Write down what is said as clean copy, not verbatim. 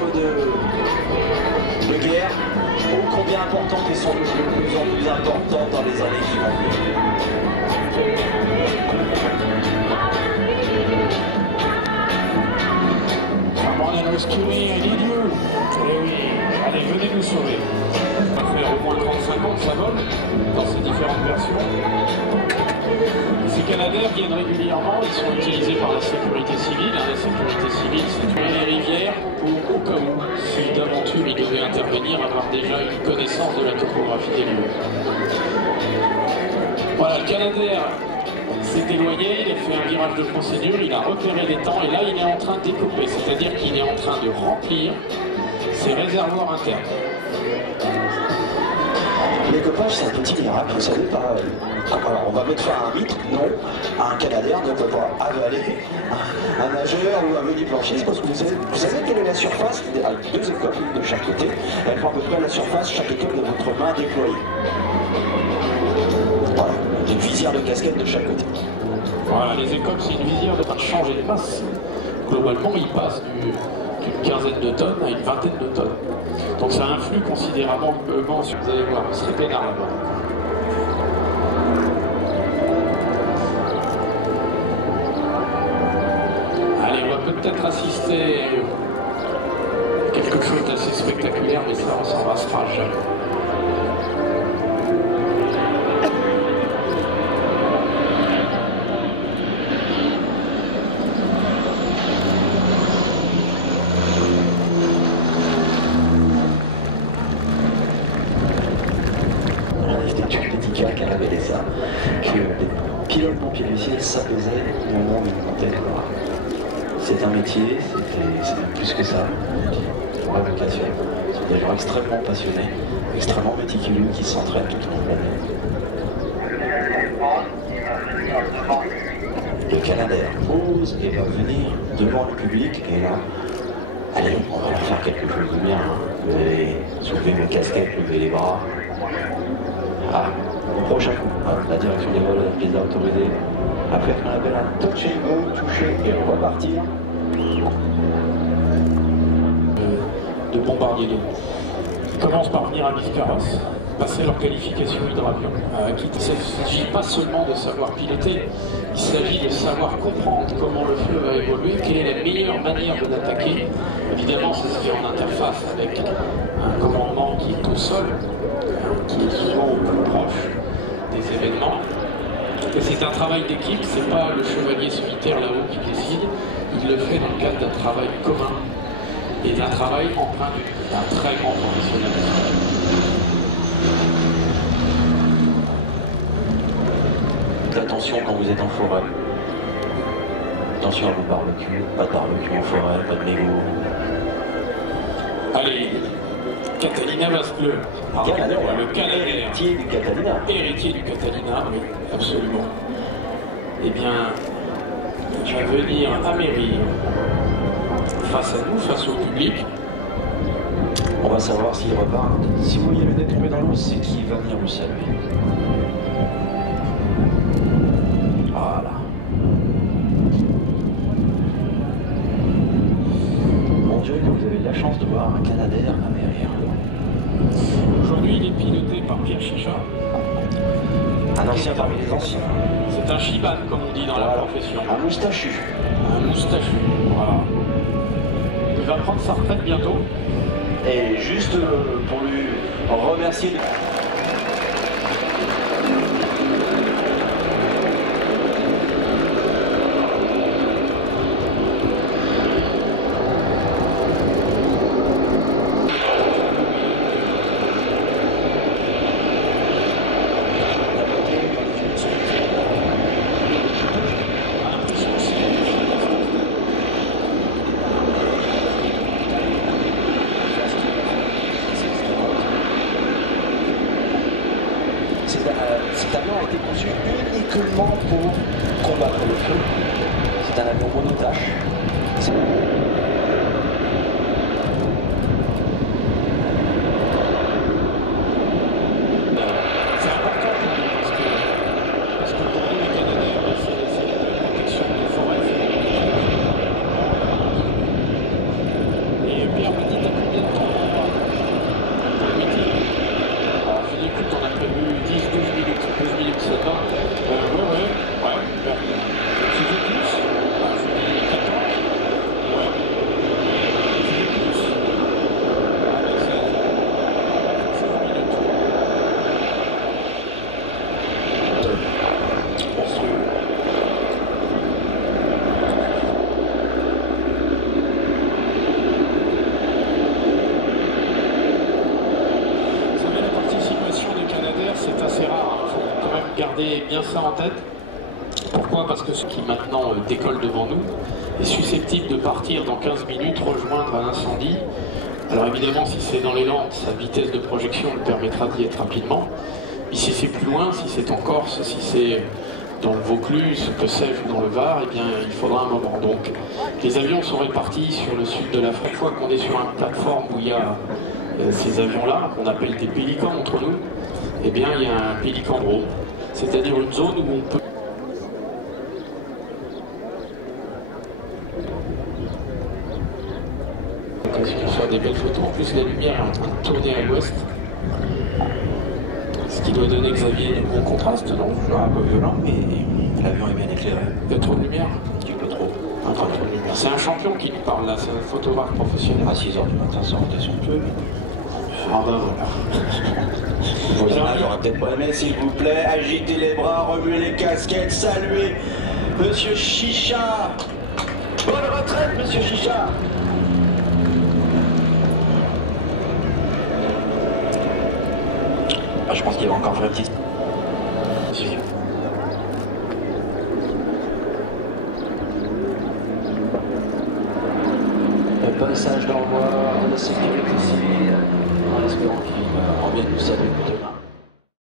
arme de guerre, ô combien importantes et sont de plus en plus importantes dans les années qui vont venir. Rescuing, I need you. Eh oui, allez, venez nous sauver. On va faire au moins 35 ans que ça vole dans ces différentes versions. Ces Canadair viennent régulièrement, ils sont utilisés par la sécurité civile. La sécurité civile, c'est tuer les rivières ou au cas où, si d'aventure il devait intervenir, avoir déjà une connaissance de la topographie des lieux. Voilà, le Canadair s'est éloigné, il a fait un virage de procédure, il a repéré les temps et là il est en train de découper, c'est-à-dire qu'il est en train de remplir ses réservoirs internes. L'écopage, c'est un petit miracle, vous savez pas. Alors, on va mettre fin à un mythe, non. Un Canadair ne peut pas avaler un nageur ou un mini-planchiste parce que vous savez quelle est la surface, avec deux écopes de chaque côté, elle prend à peu près la surface, chaque écope de votre main déployée. Voilà, une visière de casquette de chaque côté. Voilà, les écopes, c'est une visière de changer de masse. Globalement, ils passent d'une quinzaine de tonnes à une vingtaine de tonnes. Donc ça influe considérablement, vous allez voir, ce serait peinard là-bas. Allez, on va peut-être assister à quelque chose d'assez spectaculaire, mais ça, on s'en passera jamais. Qu'elle avait ça, que les pilotes pompiers du ciel s'apaisaient au moment où ils montaient les bras. C'est un métier, c'est plus que ça, pour la vocation. C'est des gens extrêmement passionnés, extrêmement méticuleux qui s'entraînent tout au long de l'année. Le Canadair pose et va venir devant le public et là, allez, on va leur faire quelque chose de bien. Vous allez soulever vos casquettes, lever les bras. Ah, au prochain coup, la direction des vols les a autorisés à faire ce qu'on appelle un touch and go, toucher et repartir. De bombardiers d'eau. Ils commencent par venir à Biscarrosse, passer leur qualification hydravion. Il ne s'agit pas seulement de savoir piloter, il s'agit de savoir comprendre comment le feu va évoluer, quelle est la meilleure manière de l'attaquer. Évidemment, ça se fait en interface avec un commandement qui est au sol, qui est souvent au plus proche des événements. Et c'est un travail d'équipe, c'est pas le chevalier solitaire là-haut qui décide, il le fait dans le cadre d'un travail commun et d'un travail empreint d'un très grand professionnalisme. Attention quand vous êtes en forêt. Attention à vos barbecues, pas de barbecue en forêt, pas de mégots. Allez, Catalina Vasqueux. Le Canadair. Héritier du Catalina. Héritier du Catalina, oui, absolument. Eh bien, il va venir amérir face à nous, face au public. On va savoir s'il repart. Si vous voyez le nez tomber dans l'eau, c'est qu'il va venir le saluer. Voilà. Mon Dieu, que vous avez de la chance de voir un Canadair amérir. Aujourd'hui, il est piloté par Pierre Chicha. Un ancien parmi les anciens. C'est un chiban, comme on dit dans la profession. Un moustachu. Un moustachu, voilà. Il va prendre sa retraite bientôt. Et juste pour lui remercier... Cet avion a été conçu uniquement pour combattre le feu. C'est un avion monotâche. C'est important pour nous parce que pour nous les Canadiens, c'est la protection des forêts. Et Pierre me dit garder bien ça en tête. Pourquoi? Parce que ce qui maintenant décolle devant nous est susceptible de partir dans 15 minutes, rejoindre un incendie. Alors évidemment, si c'est dans les Landes, sa vitesse de projection le permettra d'y être rapidement. Mais si c'est plus loin, si c'est en Corse, si c'est dans le Vaucluse, que sais-je, dans le Var, eh bien il faudra un moment. Donc les avions sont répartis sur le sud de la France. Une fois qu'on est sur une plateforme où il y a ces avions-là, qu'on appelle des pélicans entre nous, eh bien il y a un pélicandrome, c'est-à-dire une zone où on peut... On soit des belles photos, en plus la lumière est en train de tourner à l'ouest. Ce qui doit donner, Xavier, un bon contraste, non? Un peu violent, mais l'avion est bien éclairé. Il y a trop de lumière? Un petit peu trop. Un peu trop de lumière. C'est un champion qui nous parle là, c'est un photographe professionnel. À 6 h du matin, ça aurait été somptueux. Ah ben voilà. Vos images, j'aurais peut-être pas aimé, s'il vous plaît. Agitez les bras, remuez les casquettes, saluez Monsieur Chicha. Bonne retraite, Monsieur Chicha. Ah, je pense qu'il va encore faire une petite... Le passage d'envoi de la sécurité civile, en espérant qu'il va bien nous saluer.